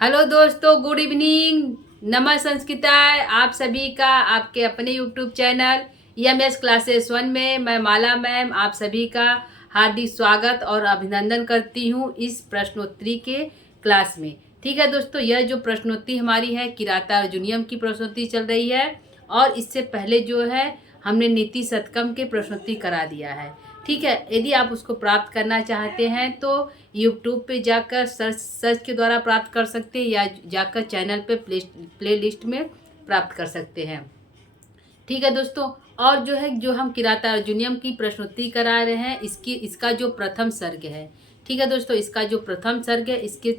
Hello दोस्तों, good evening. नमः संस्कृताय आप सभी का आपके अपने यूट्यूब चैनल EMS क्लासेस 1 में मैं माला मैम आप सभी का हार्दिक स्वागत और अभिनंदन करती हूँ इस प्रश्नोत्तरी के क्लास में। ठीक है दोस्तों, यह जो प्रश्नोत्तरी हमारी है किराता अर्जुनियम की प्रश्नोत्तरी चल रही है और इससे पहले जो है हमने नीति शतकम के प्रश्नोत्तरी करा दिया है। ठीक है, यदि आप उसको प्राप्त करना चाहते हैं तो यूट्यूब पे जाकर सर्च के द्वारा प्राप्त कर सकते हैं या जाकर चैनल पे प्ले लिस्ट में प्राप्त कर सकते हैं। ठीक है दोस्तों, और जो है जो हम किराता अर्जुनियम की प्रश्नोत्तरी करा रहे हैं इसका जो प्रथम सर्ग है। ठीक है दोस्तों, इसका जो प्रथम सर्ग है इसके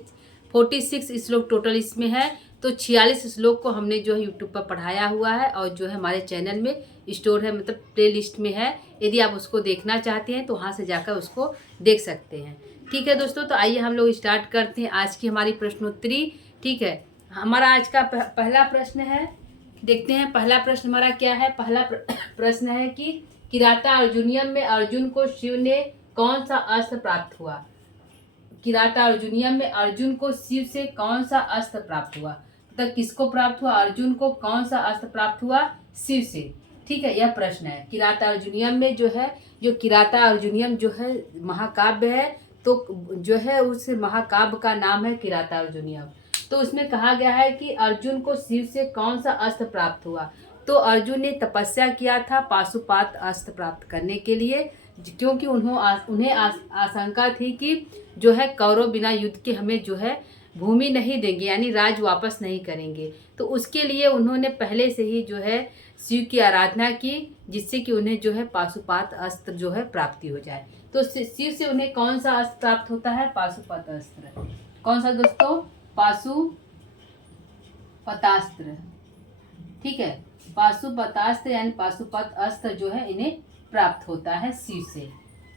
46 श्लोक टोटल इसमें है। तो 46 श्लोक को हमने जो है यूट्यूब पर पढ़ाया हुआ है और जो है हमारे चैनल में स्टोर है, मतलब प्ले लिस्ट में है। यदि आप उसको देखना चाहते हैं तो वहाँ से जाकर उसको देख सकते हैं। ठीक है दोस्तों, तो आइए हम लोग स्टार्ट करते हैं आज की हमारी प्रश्नोत्तरी। ठीक है, हमारा आज का पहला प्रश्न है, देखते हैं पहला प्रश्न हमारा क्या है। पहला प्रश्न है कि किराता अर्जुनियम में अर्जुन को शिव ने कौन सा अस्त्र प्राप्त हुआ। किराता अर्जुनियम में अर्जुन को शिव से कौन सा अस्त्र प्राप्त हुआ, मतलब किसको प्राप्त हुआ, अर्जुन को कौन सा अस्त्र प्राप्त हुआ, शिव से। ठीक है, यह प्रश्न है। किराता अर्जुनियम में जो है, जो किराता अर्जुनियम जो है महाकाव्य है, तो जो है उस महाकाव्य का नाम है किराता अर्जुनियम। तो उसमें कहा गया है कि अर्जुन को शिव से कौन सा अस्त्र प्राप्त हुआ। तो अर्जुन ने तपस्या किया था पाशुपात अस्त्र प्राप्त करने के लिए, क्योंकि उन्हें आशंका थी कि जो है कौरव बिना युद्ध के हमें जो है भूमि नहीं देंगे, यानी राज वापस नहीं करेंगे। तो उसके लिए उन्होंने पहले से ही जो है शिव की आराधना की, जिससे कि उन्हें जो है पाशुपात अस्त्र जो है प्राप्ति हो जाए। तो शिव से उन्हें कौन सा अस्त्र प्राप्त होता है, पाशुपात अस्त्र। कौन सा दोस्तों, पाशुपतास्त्र। ठीक है, पाशुपतास्त्र यानी पाशुपत अस्त्र जो है इन्हें प्राप्त होता है शिव से।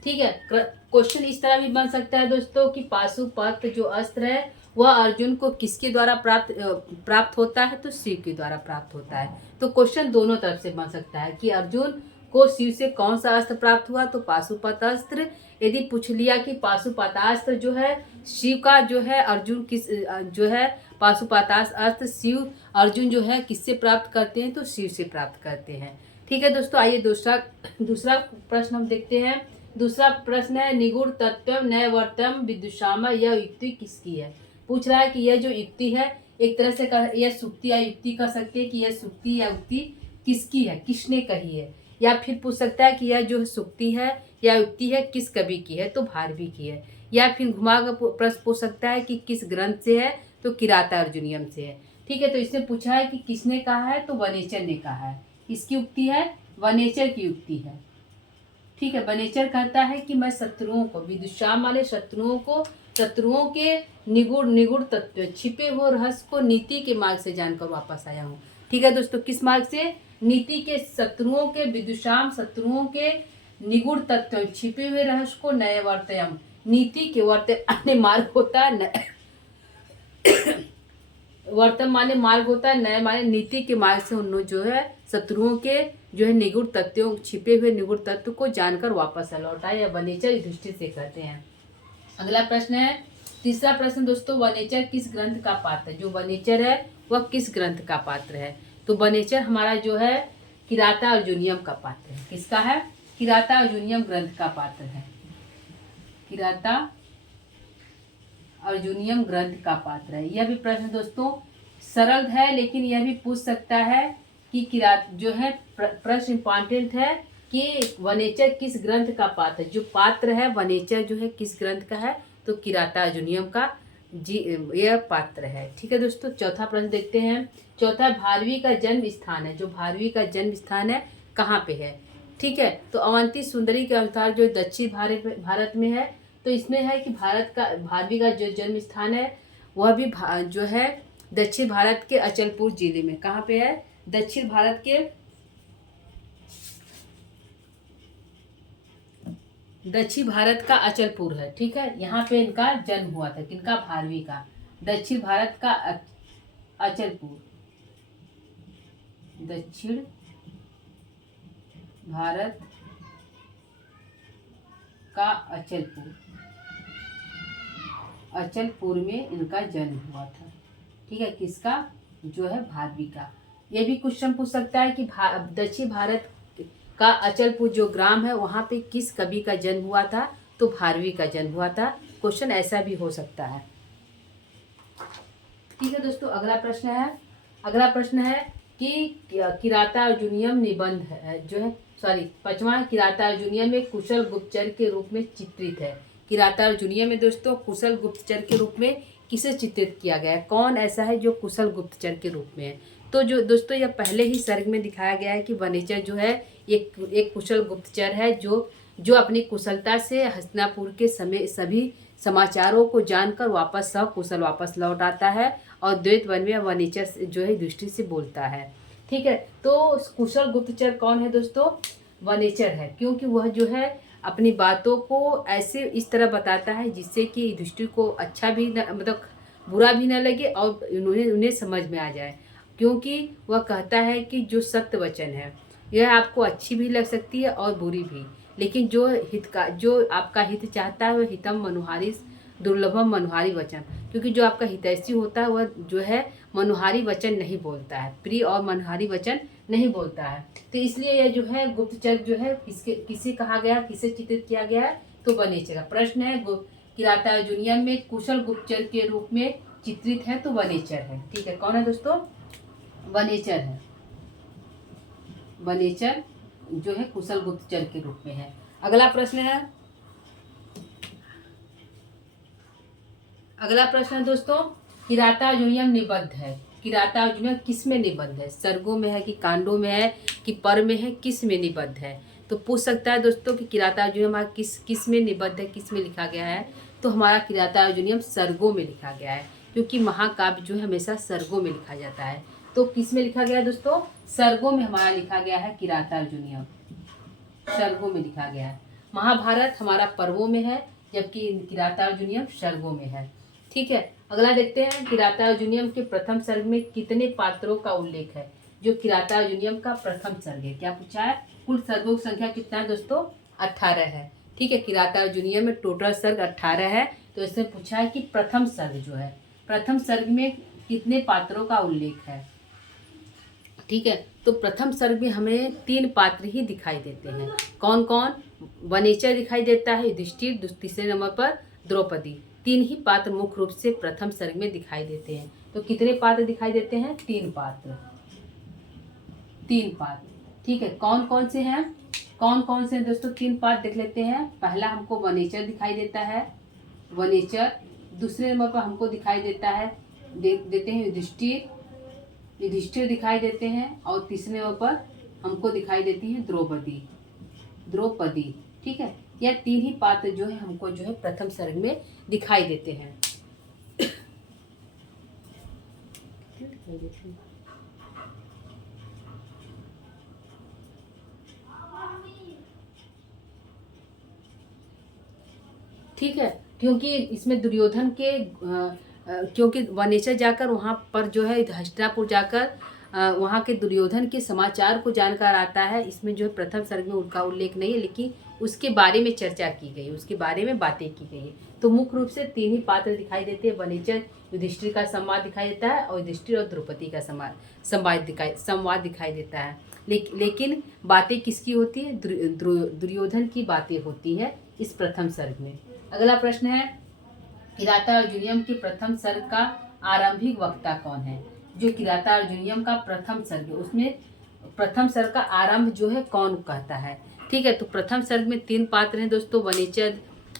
ठीक है, क्वेश्चन इस तरह भी बन सकता है दोस्तों कि पाशुपत जो अस्त्र है वह अर्जुन को किसके द्वारा प्राप्त होता है, तो शिव के द्वारा प्राप्त होता है। तो क्वेश्चन दोनों तरफ से बन सकता है कि अर्जुन को शिव से कौन सा अस्त्र प्राप्त हुआ, तो पाशुपत अस्त्र। यदि पूछ लिया कि पाशुपतास्त्र जो है शिव का जो है, अर्जुन किस जो है पाशुपतास्त्र अस्त्र शिव अर्जुन जो है किससे प्राप्त करते हैं, तो शिव से प्राप्त करते हैं। ठीक है दोस्तों, आइए दूसरा प्रश्न हम देखते हैं। दूसरा प्रश्न है निगूढ़ तत्वम नैवर्तम विदुषामा, यह युक्ति किसकी है। पूछ रहा है कि यह जो युक्ति है, एक तरह से यह सुक्ति या युक्ति कर सकते हैं कि यह सुक्ति या युक्ति किसकी है, किसने कही है। या फिर पूछ सकता है कि यह जो सुक्ति है या युक्ति है किस कवि की है, तो भारवी की है। या फिर घुमाकर प्रश्न पूछ सकता है कि किस ग्रंथ से है, तो किराता अर्जुनियम से है। ठीक है, तो इसने पूछा है कि किसने कहा है, तो वनेचर ने कहा है। किसकी युक्ति है, वनेचर की युक्ति है। ठीक है, वनेचर कहता है कि मैं शत्रुओं को, विदुषाम वाले शत्रुओं के निगूढ़ तत्व, छिपे हुए रहस्य को नीति के मार्ग से जानकर वापस आया हूँ। ठीक है दोस्तों, किस मार्ग से, नीति के, शत्रुओं के, विदुषाम शत्रुओं के निगूढ़ तत्व, छिपे हुए रहस्य को नए वर्तयम, नीति के वर्तमान मार्ग होता है वर्तमान माने मार्ग होता है, नए माने नीति के मार्ग से उन जो है शत्रुओं के जो है निगूढ़ तत्वों, छिपे हुए निगूढ़ तत्व को जानकर वापस लौटाए, या वनेचर युधिष्ठिर से कहते हैं। अगला प्रश्न है, तीसरा प्रश्न दोस्तों, वनेचर किस ग्रंथ का पात्र है। जो वनेचर है वह किस ग्रंथ का पात्र है, तो वनेचर हमारा जो है किराता अर्जुनियम का पात्र है। किसका है, किराता अर्जुनियम ग्रंथ का पात्र है। किराता अर्जुनियम ग्रंथ का पात्र है। यह भी प्रश्न दोस्तों सरल है, लेकिन यह भी पूछ सकता है कि किरात जो है प्रश्न इंपॉर्टेंट है कि वनेचर किस ग्रंथ का पात्र है। जो पात्र है वनेचर जो है किस ग्रंथ का है, तो किराता अर्जुनियम का यह पात्र है। ठीक है दोस्तों, चौथा प्रश्न देखते हैं। चौथा, भारवी का जन्म स्थान है। जो भारवी का जन्म स्थान है कहाँ पे है। ठीक है, तो अवंती सुंदरी के अनुसार जो दक्षिण भारत में है। तो इसमें है कि भारवी का जो जन्म स्थान है वह भी जो है दक्षिण भारत के अचलपुर जिले में। कहाँ पे है, दक्षिण भारत के दक्षिण भारत का अचलपुर है। ठीक है, यहाँ पे इनका जन्म हुआ था, किनका, भारवी का। दक्षिण भारत का अचलपुर, दक्षिण भारत का अचलपुर में इनका जन्म हुआ था। ठीक है, किसका, जो है भारवी का। ये भी क्वेश्चन पूछ सकता है कि दक्षिण भारत का अचलपुर जो ग्राम है वहाँ पे किस कवि का जन्म हुआ था, तो भारवी का जन्म हुआ था। क्वेश्चन ऐसा भी हो सकता है। ठीक है दोस्तों, अगला प्रश्न है कि किराता अर्जुनियम निबंध है जो है, सॉरी, पांचवा, किराता अर्जुनियम में कुशल गुप्तचर के रूप में चित्रित है। किराता अर्जुनियम में दोस्तों कुशल गुप्तचर के रूप में किसे चित्रित किया गया है, कौन ऐसा है जो कुशल गुप्तचर के रूप में है। तो जो दोस्तों यह पहले ही सर्ग में दिखाया गया है कि वनेचर जो है एक कुशल गुप्तचर है जो अपनी कुशलता से हस्तिनापुर के समय सभी समाचारों को जानकर वापस सकुशल वापस लौट आता है और द्वैत वन में वनेचर जो है दृष्टि से बोलता है। ठीक है, तो कुशल गुप्तचर कौन है दोस्तों, वनेचर है, क्योंकि वह जो है अपनी बातों को ऐसे इस तरह बताता है जिससे कि युधिष्ठिर को अच्छा भी न, मतलब बुरा भी न लगे और उन्हें समझ में आ जाए। क्योंकि वह कहता है कि जो सत्य वचन है यह आपको अच्छी भी लग सकती है और बुरी भी, लेकिन जो आपका हित चाहता है वह हितम मनुहारी दुर्लभम मनुहारी वचन, क्योंकि जो आपका हितैषी होता है वह जो है मनुहारी वचन नहीं बोलता है, प्रिय और मनुहारी वचन नहीं बोलता है। तो इसलिए यह जो है गुप्तचर जो है किसे कहा गया, किसे चित्रित किया गया है, तो वनेचर। प्रश्न है किराता अर्जुनियम में कुशल गुप्तचर के रूप में चित्रित है, तो वनेचर है। ठीक है, कौन है दोस्तों, वनेचर है। वनेचर जो है कुशल गुप्तचर के रूप में है। अगला प्रश्न है दोस्तों, किराता अर्जुनियम निबद्ध है। किराता अर्जुनियम किस में निबद्ध है, सर्गों में है कि कांडों में है कि पर्व में है, किस में निबद्ध है। तो पूछ सकता है दोस्तों कि किराता अर्जुनियम किस में निबद्ध है, किस में लिखा गया है। तो हमारा किराता अर्जुनियम सर्गों में लिखा गया है, क्योंकि महाकाव्य जो है हमेशा सर्गों में लिखा जाता है। तो किस में लिखा गया है दोस्तों, सर्गों में हमारा लिखा गया है किराता अर्जुनियम, सर्गों में लिखा गया है। महाभारत हमारा पर्वों में है, जबकि किराता अर्जुनियम सर्गों में है। ठीक है, अगला देखते हैं, किराता अर्जुनियम के प्रथम सर्ग में कितने पात्रों का उल्लेख है। जो किराता अर्जुनियम का प्रथम सर्ग है, क्या पूछा है, कुल सर्गों की संख्या कितना है दोस्तों, 18 है। ठीक है, किराता अर्जुनियम में टोटल सर्ग 18 है। तो इसमें पूछा है कि प्रथम सर्ग जो है, प्रथम सर्ग में कितने पात्रों का उल्लेख है। ठीक है, तो प्रथम सर्ग में हमें 3 पात्र ही दिखाई देते हैं। कौन कौन, वनेचर दिखाई देता है, युधिष्ठिर, तीसरे नंबर पर द्रौपदी। 3 ही पात्र मुख्य रूप से प्रथम सर्ग में दिखाई देते हैं। तो कितने पात्र दिखाई देते हैं, 3 पात्र, 3 पात्र। ठीक है, कौन कौन से हैं दोस्तों, 3 पात्र देख लेते हैं। पहला हमको वनेचर दिखाई देता है, वनेचर। दूसरे नंबर पर हमको दिखाई देता है देते हैं युधिष्ठिर दिखाई देते हैं। और तीसरे नंबर पर हमको दिखाई देती है द्रौपदी। ठीक है, यह 3 ही पात्र जो है हमको जो है प्रथम सर्ग में दिखाई देते हैं। ठीक है, क्योंकि इसमें दुर्योधन के क्योंकि वनेचर जाकर वहाँ पर जो है हस्तिनापुर जाकर वहाँ के दुर्योधन के समाचार को जानकर आता है। इसमें जो है प्रथम सर्ग में उनका उल्लेख नहीं है, लेकिन उसके बारे में चर्चा की गई, उसके बारे में बातें की गई है। तो मुख्य रूप से 3 ही पात्र दिखाई देते हैं, वनेचर, युधिष्ठिर का संवाद दिखाई देता है और युधिष्ठिर और द्रौपदी का संवाद दिखाई देता है। लेकिन बातें किसकी होती है, दुर्योधन की बातें होती है इस प्रथम सर्ग में। अगला प्रश्न है, किराता अर्जुनियम के प्रथम सर्ग का आरंभिक वक्ता कौन है। जो किराता अर्जुनियम का प्रथम सर्ग है उसमें प्रथम सर्ग का आरंभ जो है कौन कहता है। ठीक है, तो प्रथम सर्ग में 3 पात्र हैं दोस्तों, वनेचर,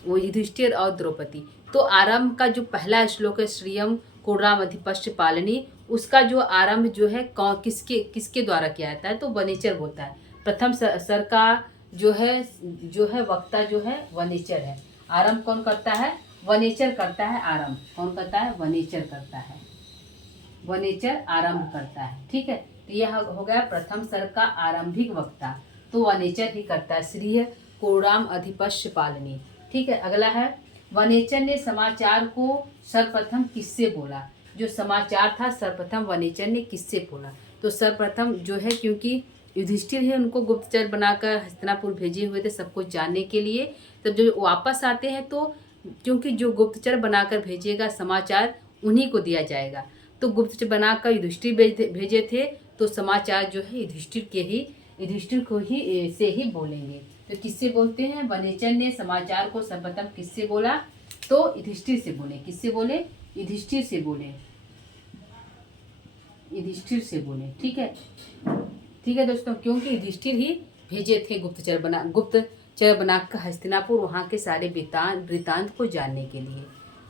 युधिष्ठिर और द्रौपदी। तो आरंभ का जो पहला श्लोक है, श्रियम कोराम अधिपश्य पालनी, उसका जो आरंभ जो है किसके द्वारा किया जाता है, तो वनेचर बोलता है। प्रथम सर्ग का जो है वक्ता जो है वनेचर है। आरंभ कौन करता है, वनेचर करता है। आरंभ कौन करता है, वनेचर करता है, वनेचर आरंभ करता है। ठीक है, तो यह हो गया प्रथम सर्ग का आरंभिक वक्ता, तो वनेचर ही करता है, श्रीय कोराम अधिपश्य पालनी। ठीक है, अगला है, वनेचर ने समाचार को सर्वप्रथम किससे बोला। जो समाचार था सर्वप्रथम वनेचर ने किससे बोला, तो सर्वप्रथम जो है, क्योंकि युधिष्ठिर ही उनको गुप्तचर बनाकर हस्तिनापुर भेजे हुए थे सब कुछ जानने के लिए। तब जो वापस आते हैं तो क्योंकि जो गुप्तचर बनाकर भेजेगा समाचार उन्हीं को दिया जाएगा, तो गुप्तचर बनाकर युधिष्ठिर भेजे थे, तो समाचार जो है युधिष्ठिर को ही से ही बोलेंगे। तो किससे बोलते हैं? वनेचर ने समाचार को सर्वप्रथम किससे बोला? तो युधिष्ठिर से बोले। किससे बोले? युधिष्ठिर से बोले। युधिष्ठिर से बोले। ठीक है दोस्तों, क्योंकि युधिष्ठिर ही भेजे थे गुप्तचर बनाकर हस्तिनापुर, वहाँ के सारे वृतांत को जानने के लिए।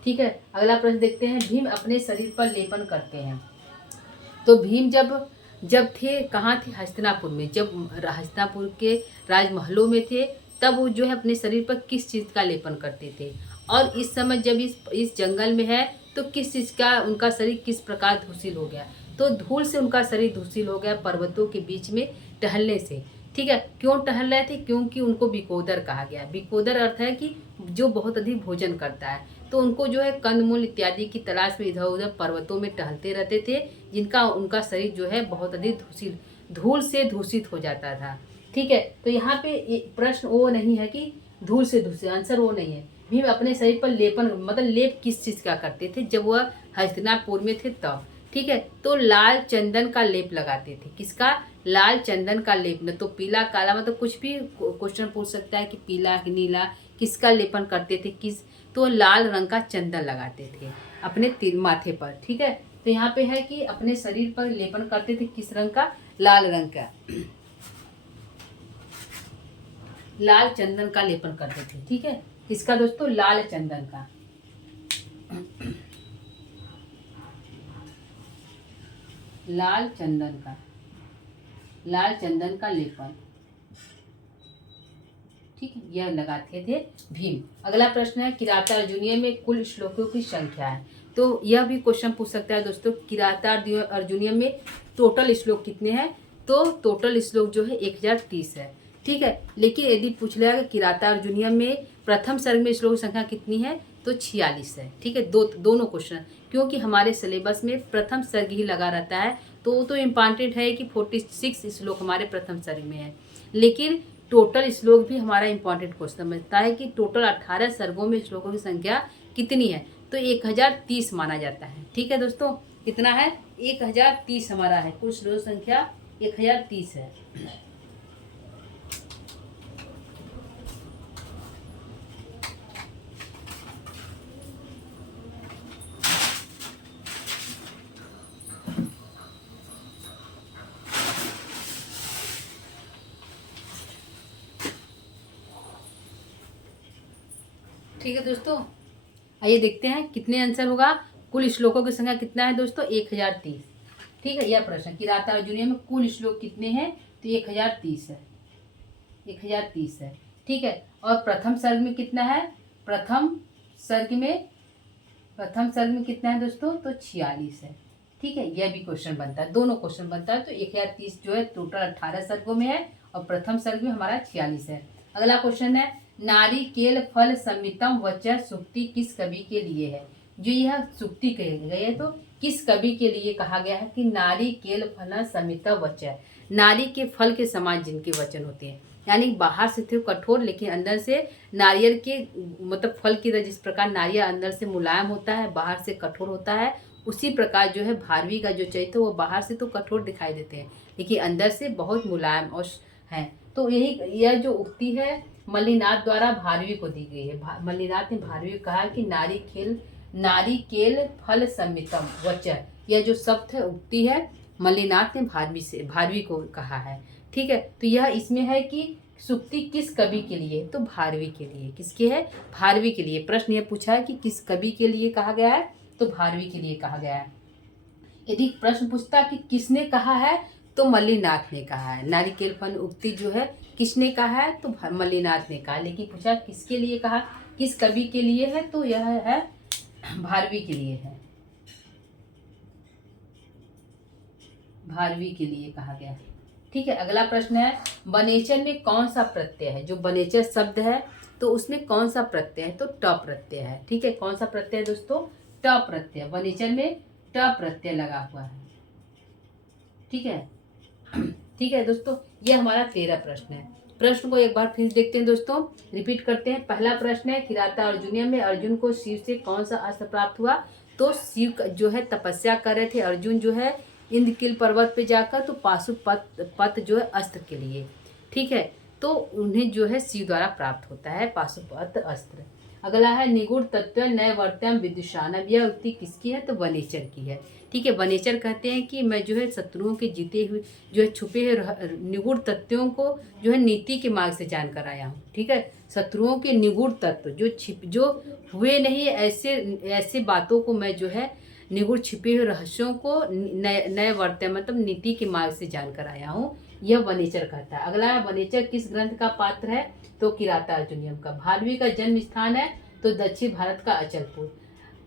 ठीक है, अगला प्रश्न देखते हैं। भीम अपने शरीर पर लेपन करते हैं। तो भीम जब थे कहाँ थे? हस्तिनापुर में। जब हस्तिनापुर के राजमहलों में थे, तब वो जो है अपने शरीर पर किस चीज़ का लेपन करते थे? और इस समय जब इस जंगल में है, तो किस चीज़ का उनका शरीर किस प्रकार धूसिल हो गया? तो धूल से उनका शरीर धूसिल हो गया, पर्वतों के बीच में टहलने से। ठीक है, क्यों टहल रहे थे? क्योंकि उनको विकोदर कहा गया। विकोदर अर्थ है कि जो बहुत अधिक भोजन करता है। तो उनको जो है कंदमूल इत्यादि की तलाश में इधर उधर पर्वतों में टहलते रहते थे, जिनका उनका शरीर जो है बहुत अधिक धूल से दूषित हो जाता था। ठीक है, तो यहाँ पे प्रश्न वो नहीं है कि धूल से दूषित, आंसर वो नहीं है। भीम अपने शरीर पर लेपन मतलब लेप किस चीज़ का करते थे जब वह हस्तिनापुर में थे तब? ठीक है, तो लाल चंदन का लेप लगाते थे। किसका? लाल चंदन का लेप। न तो पीला काला, मतलब कुछ भी क्वेश्चन पूछ सकता है कि पीला नीला किसका लेपन करते थे, किस, तो लाल रंग का चंदन लगाते थे अपने माथे पर। ठीक है, तो यहाँ पे है कि अपने शरीर पर लेपन करते थे किस रंग का? लाल रंग का, लाल चंदन का लेपन करते थे। ठीक है, किसका दोस्तों? लाल चंदन का। लाल चंदन का लेपन। ठीक है, यह लगाते थे भीम। अगला प्रश्न है, किराता अर्जुनीय में कुल श्लोकों की संख्या है। तो यह भी क्वेश्चन पूछ सकता है दोस्तों, किराता अर्जुनीय में टोटल श्लोक कितने हैं? तो टोटल श्लोक जो है 1030 है। ठीक है, लेकिन यदि पूछ लिया कि किराता अर्जुनीय में प्रथम सर्ग में श्लोक संख्या कितनी है? तो 46 है। ठीक है, दोनों क्वेश्चन, क्योंकि हमारे सिलेबस में प्रथम सर्ग ही लगा रहता है, तो वो तो इम्पॉर्टेंट है कि 46 श्लोक हमारे प्रथम सर्ग में है। लेकिन टोटल श्लोक भी हमारा इंपॉर्टेंट क्वेश्चन बनता है कि टोटल 18 सर्गों में श्लोकों की संख्या कितनी है? तो 1030 माना जाता है। ठीक है दोस्तों, कितना है? 1030 हमारा है, कुल श्लोक संख्या 1030 है। ठीक है दोस्तों, आइए देखते हैं कितने आंसर होगा। कुल श्लोकों की संख्या कितना है दोस्तों? 1030। ठीक है, यह प्रश्न किराता अर्जुनीय में कुल श्लोक कितने हैं? तो 1030 है। 1030 है। ठीक है, और प्रथम सर्ग में कितना है? प्रथम सर्ग में कितना है दोस्तों? तो 46 है। ठीक है, यह भी क्वेश्चन बनता है, दोनों क्वेश्चन बनता है। तो 1030 जो है टोटल 18 सर्गों में है, और प्रथम सर्ग में हमारा 46 है। अगला क्वेश्चन है, नारिकेल फल समितम वचः सूक्ति किस कवि के लिए है? जो यह सूक्ति कही गई है, तो किस कवि के लिए कहा गया है कि नारिकेल फल समितम वचः? नारी के फल के समान जिनके वचन होते हैं, यानी बाहर से थे कठोर, लेकिन अंदर से नारियल के मतलब फल की तरह, जिस प्रकार नारियल अंदर से मुलायम होता है, बाहर से कठोर होता है, उसी प्रकार जो है भारवी का जो चरित्र वो बाहर से तो कठोर दिखाई देते हैं, लेकिन अंदर से बहुत मुलायम और हैं। तो यह जो उक्ति है मल्लिनाथ द्वारा भारवी को दी गई है। मल्लिनाथ ने भारवी को कहा कि नारिकेल फल समितम वचः, यह जो शब्द है उक्ति है मल्लिनाथ ने भारवी को कहा है। ठीक है, तो यह इसमें है कि सूक्ति किस कवि के लिए? तो भारवी के लिए। किसके है? भारवी के लिए। प्रश्न यह पूछा है कि किस कवि के लिए कहा गया है? तो भारवी के लिए कहा गया है। यदि प्रश्न पूछता कि किसने कहा है, तो मल्लिनाथ ने कहा है। नारिकेल फल उक्ति जो है किसने कहा है? तो मल्लिनाथ ने कहा। लेकिन पूछा किसके लिए कहा, किस कवि के लिए है? तो यह है भारवी के लिए है। भारवी के लिए कहा गया। ठीक है, अगला प्रश्न है, बनेचर में कौन सा प्रत्यय है? जो बनेचर शब्द है तो उसमें कौन सा प्रत्यय है? तो ट प्रत्यय है। ठीक है, कौन सा प्रत्यय है दोस्तों? ट प्रत्यय। बनेचर में ट प्रत्यय लगा हुआ है। ठीक है, ठीक है दोस्तों, यह हमारा 13 प्रश्न है। प्रश्न को एक बार फिर देखते हैं दोस्तों, रिपीट करते हैं। पहला प्रश्न है, किराता अर्जुनीय में अर्जुन को शिव से कौन सा अस्त्र प्राप्त हुआ? तो शिव जो है तपस्या कर रहे थे, अर्जुन जो है इंद्रकील पर्वत पे जाकर, तो पाशुपत जो है अस्त्र के लिए, ठीक है, तो उन्हें जो है शिव द्वारा प्राप्त होता है पाशुपत अस्त्र। अगला है निगूढ़ तत्व नैवर्त्यम विदुषानम, यह उक्ति किसकी है, तो वनेचर की है, ठीक है। वनेचर कहते हैं कि मैं जो है शत्रुओं के जीते हुए जो है छुपे हुए निगूढ़ तत्वों को जो है नीति के मार्ग से जानकर आया हूँ, ठीक है। शत्रुओं के निगूढ़ तत्व जो हुए नहीं, ऐसे ऐसे बातों को मैं जो है निगूढ़ छिपे हुए रहस्यों को नए वर्त्य मतलब नीति के मार्ग से जानकर आया हूँ, यह वनेचर कहता है। अगला है वनेचर किस ग्रंथ का पात्र है, तो किरातार्जुनीयम का। भारवी का जन्म स्थान है, तो दक्षिण भारत का अचलपुर।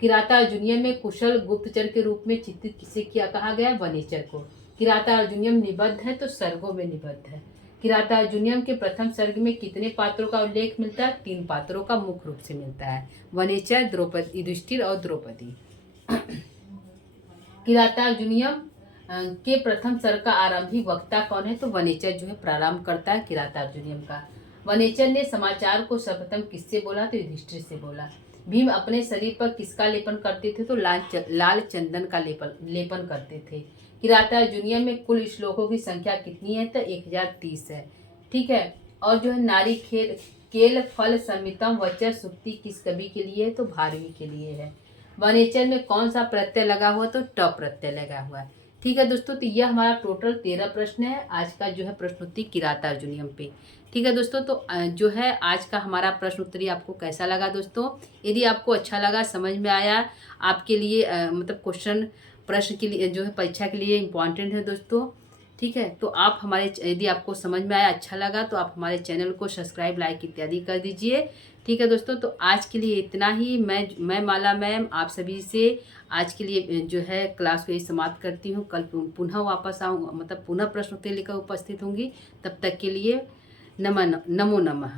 किरातार्जुनीयम में कुशल गुप्तचर के रूप में चित्रित किसे किया कहा गया, वनेचर को। किरातार्जुनीयम निबद्ध है, तो सर्गों में निबद्ध है। किरातार्जुनीयम के प्रथम सर्ग में कितने पात्रों का उल्लेख मिलता है, 3 पात्रों का मुख्य रूप से मिलता है, वनेचर, द्रौपदी, युधिष्ठिर और द्रौपदी। किरातार्जुनीयम के प्रथम सर्ग का आरंभी वक्ता कौन है, तो वनेचर जो है प्रारंभ करता है किरातार्जुनीयम का। वनेचर ने समाचार को सर्वप्रथम किससे बोला, तो युधिष्ठिर से बोला। भीम अपने शरीर पर किसका लेपन करते थे, तो लाल चंदन का लेपन करते थे। किरातार्जुनीयम में कुल श्लोकों की संख्या कितनी है, तो 1030 है, ठीक है। और जो है नारी केल फल समितम वचर सुक्ति किस कवि के लिए है, तो भारवी के लिए है। वनेचर में कौन सा प्रत्यय लगा हुआ, तो ट प्रत्यय लगा हुआ है, ठीक है दोस्तों। तो यह हमारा टोटल 13 प्रश्न है आज का जो है प्रश्नोत्तरी किरातार्जुनीयम पे, ठीक है दोस्तों। तो जो है आज का हमारा प्रश्न उत्तरी आपको कैसा लगा दोस्तों। यदि आपको अच्छा लगा, समझ में आया, आपके लिए मतलब प्रश्न के लिए जो है परीक्षा के लिए इम्पॉर्टेंट है दोस्तों, ठीक है। तो आप हमारे यदि आपको समझ में आया, अच्छा लगा, तो आप हमारे चैनल को सब्सक्राइब, लाइक इत्यादि कर दीजिए, ठीक है दोस्तों। तो आज के लिए इतना ही। मैं माला मैम आप सभी से आज के लिए जो है क्लास को यही समाप्त करती हूँ। कल पुनः वापस आऊँ, मतलब पुनः प्रश्न उत्तर लेकर उपस्थित होंगी। तब तक के लिए नमो नमः।